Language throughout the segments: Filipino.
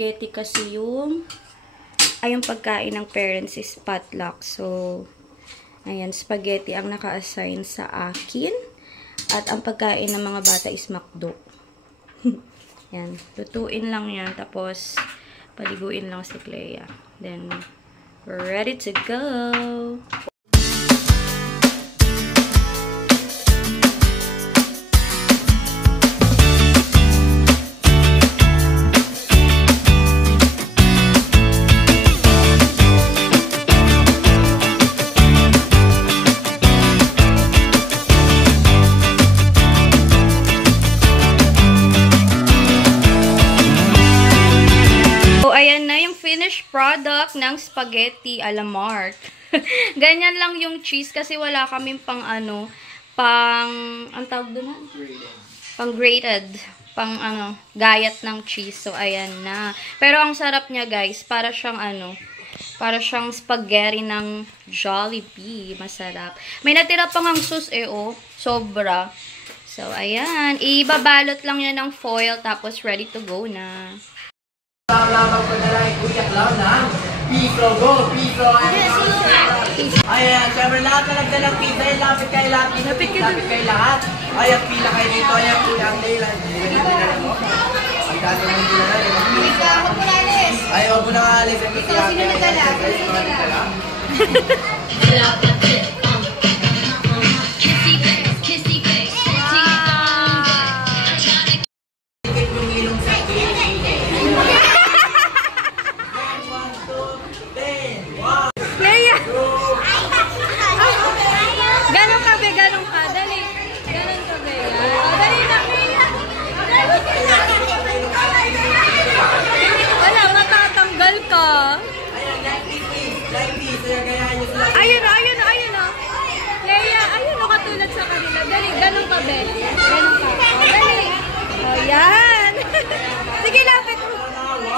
spaghetti kasi yung pagkain ng parents is potluck. So, ayan, spaghetti ang naka-assign sa akin. At ang pagkain ng mga bata is McDo. Yan, lutuin lang yan. Tapos, paliguin lang si Clea. Then, we're ready to go! Product ng spaghetti a la Mark. Ganyan lang yung cheese kasi wala kaming pang ang tawag doon? Pang grated. Gayat ng cheese. So, ayan na. Pero ang sarap niya, guys. Para siyang spaghetti ng Jollibee. Masarap. May natira pang ang sauce sobra. So, ayan. Ibabalot lang yan ng foil tapos ready to go na. Lamang ko na lang ikuyak lang na piso go, piso ayan, syempre lahat na nagdalang pizza ay lapit kayo lahat ay ang pila kayo dito, ay ang kuya ang daylan ang dati mo nila ay wag mo na nga alis ang pizza Ayun o. Leia, ayun o, katulad sa kanila. Dali, ganun ka, Bel. Ganun ka. O, dali. O, yan. Sige, lapit mo. 1,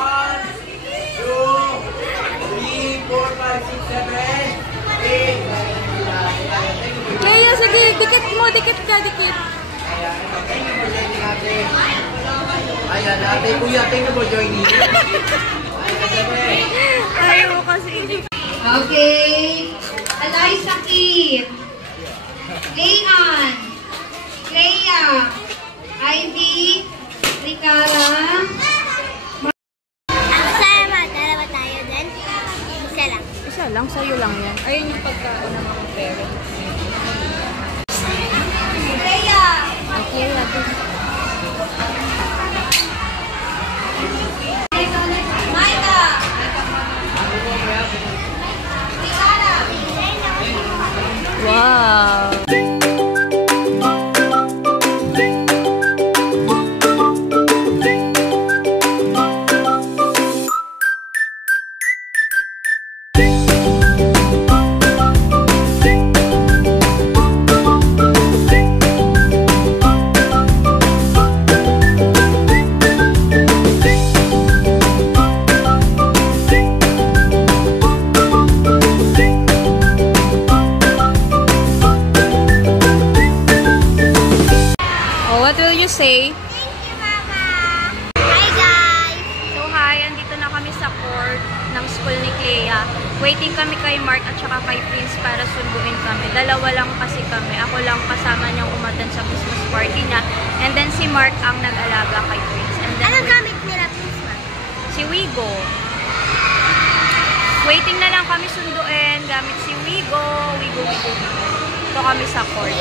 2, 3, 4, 5, 6, 7, 8. Leia, sige, dikit mo, dikit ka, dikit. Ayan, ate, kuya, thank you for joining. Ayaw mo kasi. Okay. Eliza Kid. Leon. Clea. Ivy. Ricara. Sama, dalawa tayo din. Isa lang. Isa lang, sa'yo lang yan. Ayun yung pagkaon ng mga parents. Clea. Okay, lapit. Wow! What will you say? Thank you, Mama. Hi, guys. So, hi. Andito na kami sa court ng school ni Clea. Waiting kami kay Mark at saka kay Prince para sunduin kami. Dalawa lang kasi kami. Ako lang kasama niyang umattend sa Christmas party niya. And then si Mark ang nag-alaga kay Prince. And then, Anong gamit nila, Christmas? si Wigo. Waiting na lang kami sunduin. Gamit si Wigo. Wigo. Ito kami sa court.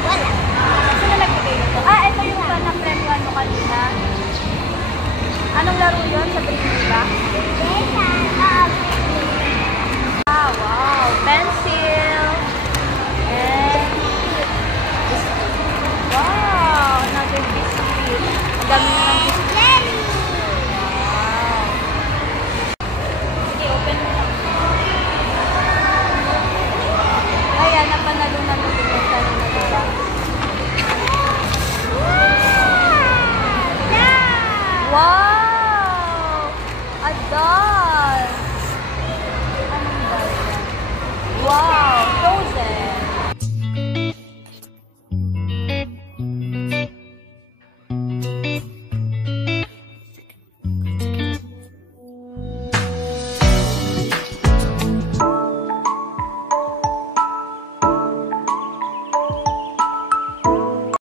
Wala. Saan nalagay nito? Ito yung pa na-plan mo kanina. Anong laro yun? Sabihin mo ba?